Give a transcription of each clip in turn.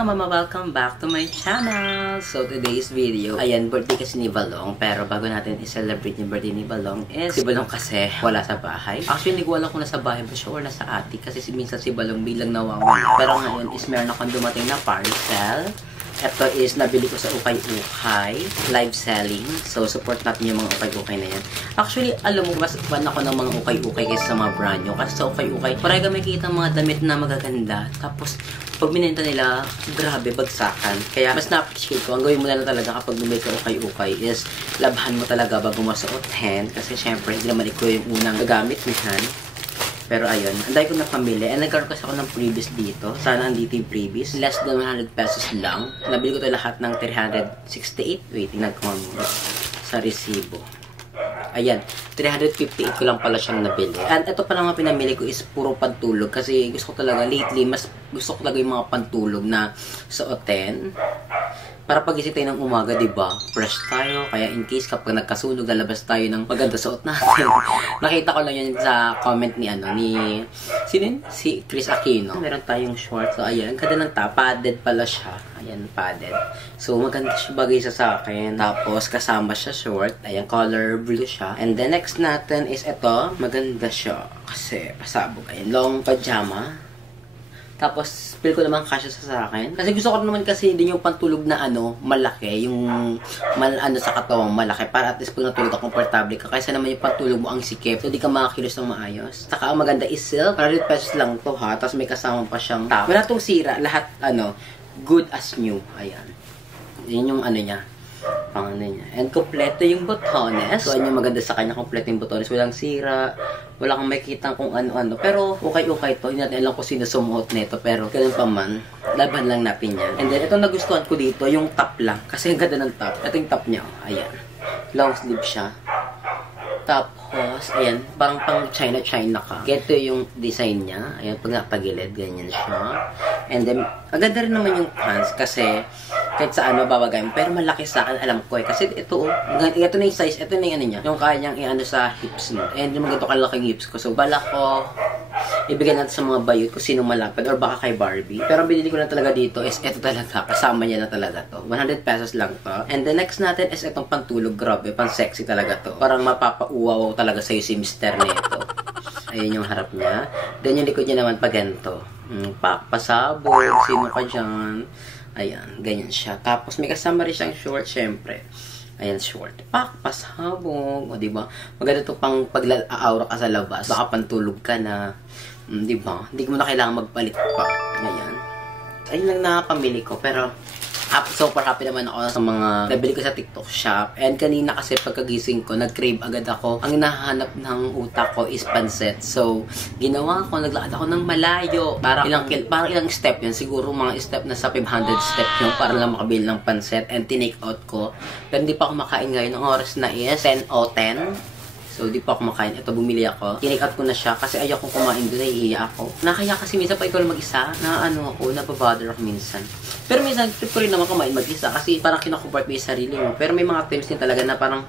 mga mama, welcome back to my channel. So today's video, ayan, birthday kasi ni Balong. Pero bago natin i-celebrate yung birthday ni Balong is, si Balong kasi wala sa bahay. Actually, hindi ko alam kung nasa bahay ba siya or nasa atik. Kasi minsan si Balong bilang nawawala. Pero ngayon is meron akong dumating na parcel. Ito is nabili ko sa Ukay-Ukay, live selling. So, support natin yung mga Ukay-Ukay na yan. Actually, alam mo, mas fan ako ng mga Ukay-Ukay kaysa sa mga brand nyo. Kasi sa Ukay-Ukay, parang kami kita mga damit na magaganda. Tapos, pag binenta nila, grabe, bagsakan. Kaya, mas na-appreciate ko. Ang gawin mo na lang talaga kapag bumili ka Ukay-Ukay is, labhan mo talaga bago mo suotin. Kasi, syempre, hindi naman ikaw yung unang gagamit niyan. Pero ayun, anday ko na pamili. And nagkaroon kasi ako ng previous dito. Sana andito yung previous. Less than 100 pesos lang. Nabili ko ito lahat ng 368. Wait, tingnan ko sa resibo. Ayan, 358 ko lang pala siyang nabili. And ito pa lang ang pinamili ko is puro pantulog. Kasi gusto ko talaga, lately, mas gusto ko talaga yung mga pantulog na suotin. Para pagising tayo ng umaga, diba? Fresh tayo. Kaya in case kapag nagkasunog, lalabas tayo ng maganda suot natin. Nakita ko lang yun sa comment ni sino yun? Si Chris Aquino. Meron tayong short. So, ayan. Ang ganda ng top. Padded pala siya. Ayan, padded. So, maganda siya bagay sa akin. Tapos, kasama siya short. Ayan, color blue siya. And then, next natin is ito. Maganda siya. Kasi, pasabog. Ayan, long pajama. Tapos, feel ko naman kasya sa akin. Kasi gusto ko naman kasi din yung pantulog na malaki. Yung sa katawang malaki. Para at least pag natulog ka, komportable ka. Kaysa naman yung pantulog mo ang sikip. So, di ka makakilos ng maayos. Saka, ang maganda is silk. 100 pesos lang to ha. Tapos, may kasama pa siyang top. Wala tong sira. Lahat, good as new. Ayan. Yun yung niya. Niya. And kompleto yung botones. So, yung maganda sa kanya, kompleto yung botones. Walang sira. Wala kang makikita kung ano-ano. Pero, okay to. Hindi natin alam kung sino sumuot nito. Pero, ganun pa man. Laban lang natin yan. And then, ito nagustuhan ko dito, yung top lang. Kasi ang ganda ng top. Ito yung top niya. Ayan. Long sleeve siya. Tapos, ayan. Parang pang China ka. Ito yung design niya. Ayan, pag napagilid, ganyan siya. And then, ang ganda rin naman yung pants. Kasi, kahit saan mababagay mo. Pero malaki sa akin, alam ko eh. Kasi ito na yung size, ito na yung niya. Yung kaya niyang sa hips mo. And yung ganito kalaking hips ko. So, bala ko, ibigay natin sa mga bayot kung sino malapad. Or baka kay Barbie. Pero binili ko na talaga dito is ito talaga. Kasama niya na talaga to. 100 pesos lang to. And the next natin is itong pantulog. Grabe, pan sexy talaga to. Parang mapapauwaw talaga sa'yo si Mr. Neto. Ayun yung harap niya. Then yung likod niya naman pa ganito. Pasabog, sino ka dyan. Ayan, ganyan siya. Tapos may kasama rin siyang short, syempre. Ayan, short. Pasabog. O, diba? Maganda ito pang pag-aura ka sa labas. Baka pantulog ka na. Diba? Hindi mo na kailangan magpalit pa. Ayan. Ayun lang nakapamili ko. Pero, super happy naman ako sa mga nabili ko sa TikTok shop. And kanina kasi pagkagising ko, nag-crave agad ako. Ang nahanap ng utak ko is pancet. So, ginawa ko, naglakad ako ng malayo. Parang ilang step yun. Siguro mga step na sa 500 step yun para lang makabili ng pancet. And tinake out ko. Pero hindi pa ako makain ngayon. Ang oras na is 10:10. So, di pa ako makain. Ito, bumili ako. Tinake out ko na siya kasi ayaw kong kumain doon. Nahihiya ako. Nakaya kasi minsan pa ikaw lang mag-isa. Nababother ako minsan. Pero minsan, trip ko rin naman kumain mag-isa. Kasi parang kinakubart mo yung sarili mo. Pero may mga times din talaga na parang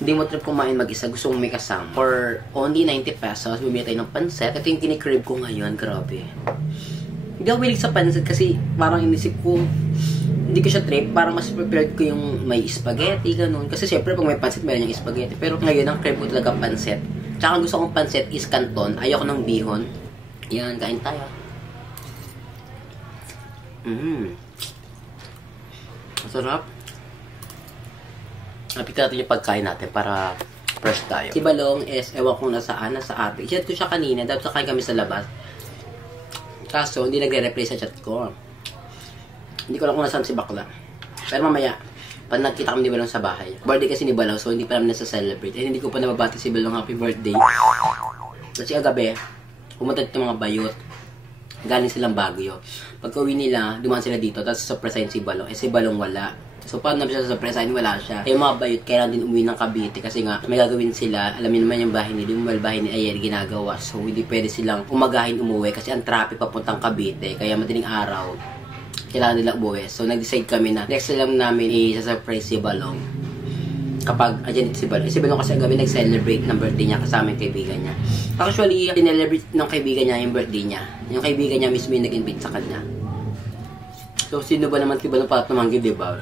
hindi mo trip kumain mag-isa. Gusto mong may kasama. For only 90 pesos, bumili tayo ng pancet. Ito yung kinikrib ko ngayon. Grabe. Hindi ako bilig sa pancet kasi parang inisip ko, hindi ko siya trip, parang mas prepared ko yung may spaghetti, ganun. Kasi syempre, pag may pancit, meron yung spaghetti. Pero ngayon, ang crave ko talaga pancit. Tsaka gusto kong pancit is canton. Ayoko ng bihon. Yan, kain tayo. Masarap. Napit natin yung pagkain natin para fresh tayo. Si Balong is, ewan kong nasaan, nasa ate. Chat ko siya kanina, dapat sakain kami sa labas. Kaso, hindi nagre-reply sa chat ko. Hindi ko lang kung nasaan si Bakla. Pero mamaya, pag nakita kami ni Balong sa bahay. Birthday kasi ni Balong, so hindi pa namin nasa-celebrate. And hindi ko pa nababati si Balong happy birthday. Kasi kagabi, pumunta dito mga bayot. Galing silang Baguio. Pagka uwi nila, dumaan sila dito, tapos surprisein si Balong. Si Balong wala. So, paano namin siya surprisein? Wala siya. Eh, mga bayot, kailangan din umuwi ng Cavite. Kasi nga, may gagawin sila. Alam niyo naman yung bahay nila. Yung bahay ni Ayer ginagawa. So, hindi pwede silang umagahin umuwi. Kasi ang traffic papuntang Cavite. Kaya madaling araw, kailangan nila umuwi. So, nag-decide kami na next lang namin i-surprise si Balong. Kapag, andyan si Balong. Si Balong kasi gabi nag-celebrate ng birthday niya kasama yung kaibigan niya. Actually, sinelebrate ng kaibigan niya yung birthday niya. Yung kaibigan niya mismo yung nag-invite sa kanya. So, sino ba naman si Balong para tumanggi, diba?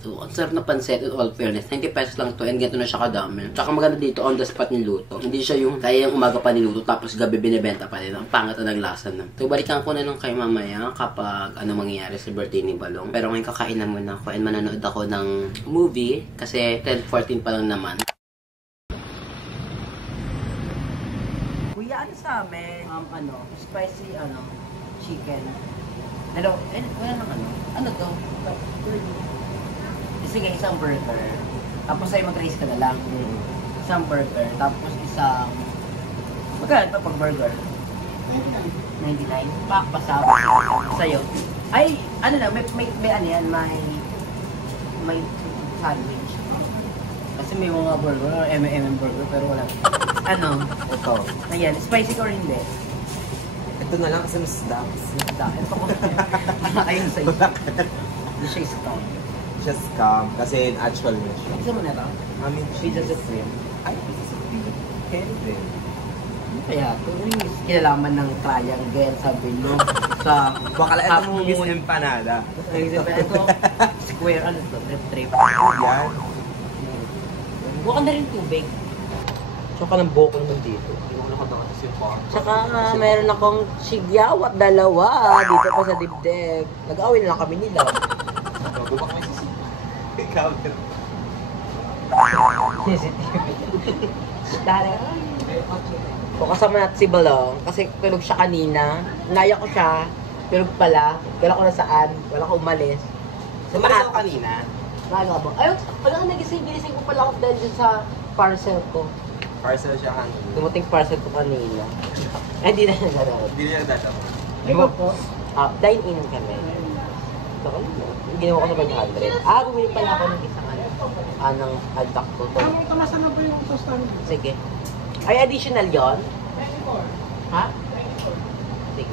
So, ang sarap na pancit in all fairness. 90 pesos lang to and ganito na siya kadami. Tsaka maganda dito on the spot niluto. Hindi siya yung kaya yung umaga pa niluto tapos gabi binibenta pa rin. Ang pangat na naglasa na. So, balikan ko na lang kay mamaya kapag ano mangyayari sa birthday ni Balong. Pero ngayon kakain na muna ako and mananood ako ng movie kasi 10:14 pa lang naman. Kuya, ano sa amin? Spicy, chicken. Hello, wala nang ano to? Sige, isang burger. Tapos ay mag-raise ka na lang. Isang burger. Tapos isang... Magkano ito pag burger? 99. 99? Pak, pasap. Sa'yo. Ay, ano na, may ano yan, may sandwich. Kasi may mga burger, or M&M burger, pero wala. Ano? Ito. Ayan, spicy ko rin din. Ito na lang kasi mas dax. Ito ko. Ayun sa'yo. Hindi siya scam. Siya scam kasi actual na siya. Isa mo na ito? Amin, Pizza Supreme. Ay, pizza supreme. Pwede. Kaya ito yung kinalaman ng triangle sa bilog. Sa Bakala ito mong Miss Empanada. Ito, square, ano ito? Trip. Yan. Buka na rin tubig. Tsaka ng buko naman dito. Hindi mo nakatakas yung bar. Tsaka meron akong sigyaw at dalawa dito pa sa dibdib. Nag-away na lang kami nila. Diba kami sisi? Ikaw. CCTV. Dahil. O kasama natin si Balong kasi tulog siya kanina. Naya ko siya. Tulog pala. Wala ko na saan. Wala ko umalis. Sumara ako kanina. Nagawa ba? Ayun, wala ka nagising ko pala ako dahil dyan sa parcel ko. Parcel siya kanina. Dumating parcel ko kanina. Ay, di na nagdadawad. Hindi niya nagdadaw. Diba po? Dine-in kami. So, ginawa ko sa 500. Bumili pala ako ng isang ng aldak ko. Tamasan na ba yung tostan? Sige. Ay, additional yon? Ha? Sige.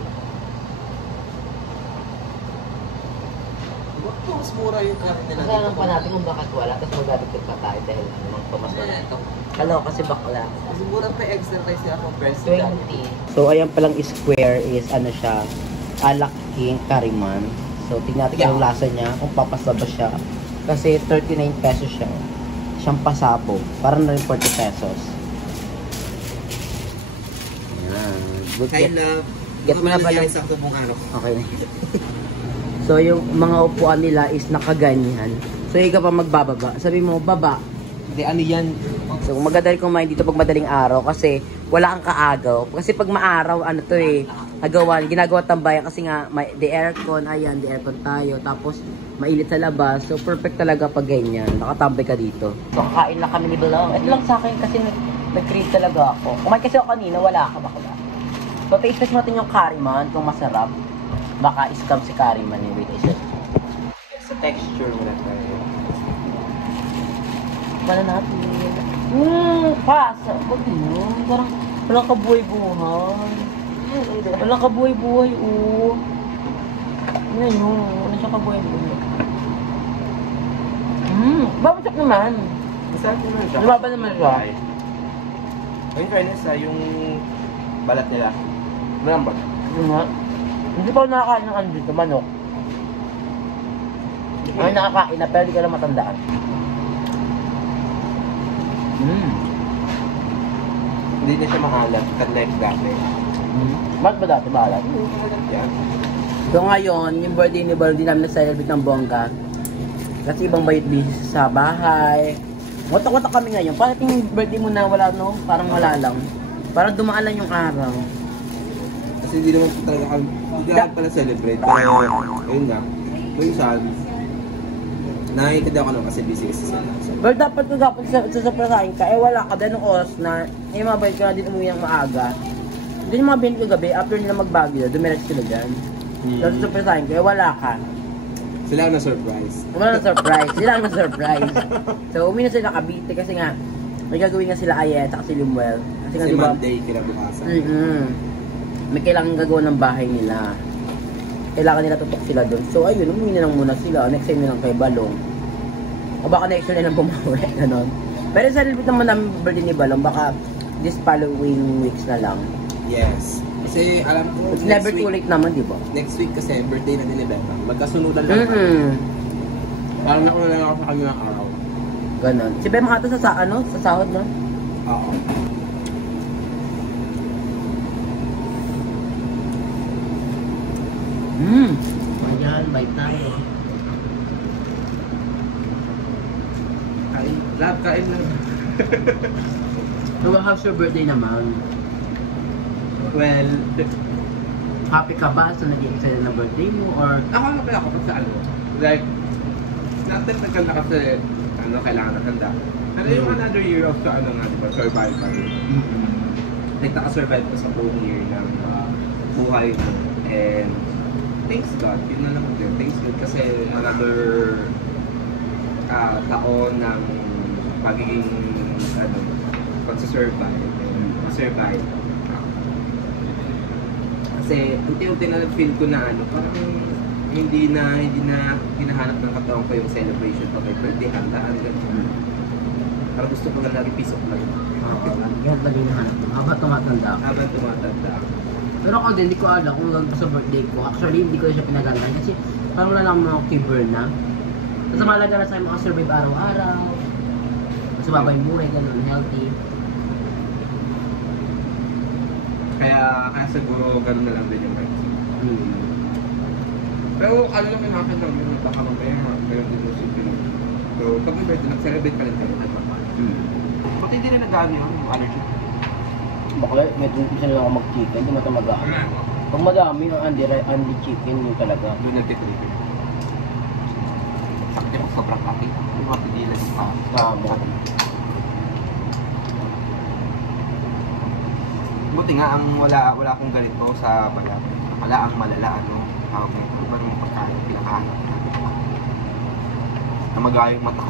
Mas mura yung kanin nila. Kasalanan pa natin kung bakit wala. Tapos magdadagdag pa tayo dahil mang tumas na ito. Hello, kasi bakla. Kasi mura pa extra price sila for best. 20. So, ayan palang square is ano siya, Alak King Kariman. So, tingnan natin yung lasa niya, kung papasa ba siya. Kasi 39 pesos siya. Siyang pasabo. Parang na rin 40 pesos. Ayan. Good Hi, love. Get mo na ba lang? Sa katubong araw. Okay na. So, yung mga upuan nila is nakaganyan. So, ikaw pa magbababa. Sabi mo, baba. Hindi, ano yan? So, maganda rin kumain dito pag madaling araw kasi wala kang kaagaw. Kasi pag maaraw, ano to eh, ginagawa tambayan kasi nga, the aircon, ayan, the aircon tayo. Tapos, mainit sa labas. So, perfect talaga pag ganyan. Nakatambay ka dito. So, kakain lang kami ni Balong. Ito lang sa akin kasi nag-crave talaga ako. Kumain kasi ako kanina, wala ka baka ba? So, taste natin yung Kariman kung masarap. Baka scam si Kariman eh. Wait, isa. Sa texture mo na tayo. Wala natin. Pass. Huwag mo. Parang walang kabuhay-buhay. Walang kabuhay-buhay, oh. Yan yun. Wala siyang kabuhay-buhay. Babasok naman. Masarap naman siya. Lumaba naman siya. In fairness, yung balat nila. Malambot. Yun nga. Hindi pa ako nakakain ng ano dito, manok. Ay, nakakain na, pero di ka lang matandaan. Hindi na siya makalat. Like dati. Bakit ba dati bahala? Yan. So ngayon, yung birthday ni Balong, di namin na-celebrate ng bongga. Kasi ibang bayot busy sa bahay. Watak-watak kami ngayon. Parang yung birthday mo na wala, no? Parang wala lang. Parang dumaan lang yung araw. Kasi hindi naman talaga kami, hindi naman pala celebrate. Pero, ayun nga. Minsan, nakikita ko naman kasi busy sila. So, Pero dapat sa surprisein ka, wala ka din ng oras na, yung mga bayot ka na din umuwi ng maaga. Doon yung mga binit ko gabi, after nila magbagyo, dumiretso sila dyan. Tapos sa surprisein ka, wala ka. sila ang na-surprise. Wala na surprise. Sila ang na-surprise. So, uwi na sila Cavite kasi nga, may gagawin nga sila Ayet at si Limuel. Kasi diba, Monday, kinabukasan. May kailangan gagawa ng bahay nila. Kailangan nila tutok sila doon. So, ayun, umuwi na lang muna sila. Next time na lang kay Balong. O baka next time na lang bumawi. Ganon. Pero sa little bit naman namin birthday ni Balong, baka this following weeks na lang. Yes. Kasi Kasi alam ko, It's never too late naman, di ba? next week kasi birthday na din ni Becca. Magkasunutan lang. Parang nauna lang ako sa kanya ng araw. Ganon. Si Bem ata sa sahod, no? Oo. Ayan, bite tayo. Kain. Lahat kain lang. So, how's your birthday naman? Well, Happy ka ba sa naging excited na birthday mo? Or ako happy ako pag sa ano. Like, natin nagkanda kasi, kailangan nagkanda. Ano yung another year of survival. Like, naka-survive ko sa buong year ng buhay mo. And, thanks God, yun na lang din. Thanks God kasi another taon ng pagiging, pagsasurvive. Survive. Kasi unti-unti na feel ko na parang hindi na hinahanap ng katawan ko yung celebration pag may birthday, handaan, gano'n. Parang gusto ko lang lagi peace of mind. yan lagi na hanap. Habang tumatanda ako. Habang tumatanda. Pero ako din, hindi ko alam kung gagawin sa birthday ko. Actually, hindi ko siya pinagalan kasi parang wala lang mga fever na. Tapos malaga na sa mga survive araw-araw. Mas babay buhay, gano'n, healthy. Kaya siguro gano'n na lang din yung birthday. Pero lang kinakain lang yun, baka mamaya meron din yung sipin. So, pag may birthday, nag-celebrate pa rin tayo. Ba't hindi na nag-ano yung allergy? Bakla, may isa na lang ako mag-chicken, hindi mo ito mag-ano. Pag madami ang Andy chicken, yun talaga. Doon nag-trip. Sakit yung sobrang kapit. Yung mga pigilan pa. Tama. Buti nga ang wala akong ganito sa balat. Wala ang malala tawag nito. Ano ba yung pagkain pinakahanap natin? Na magayong mata.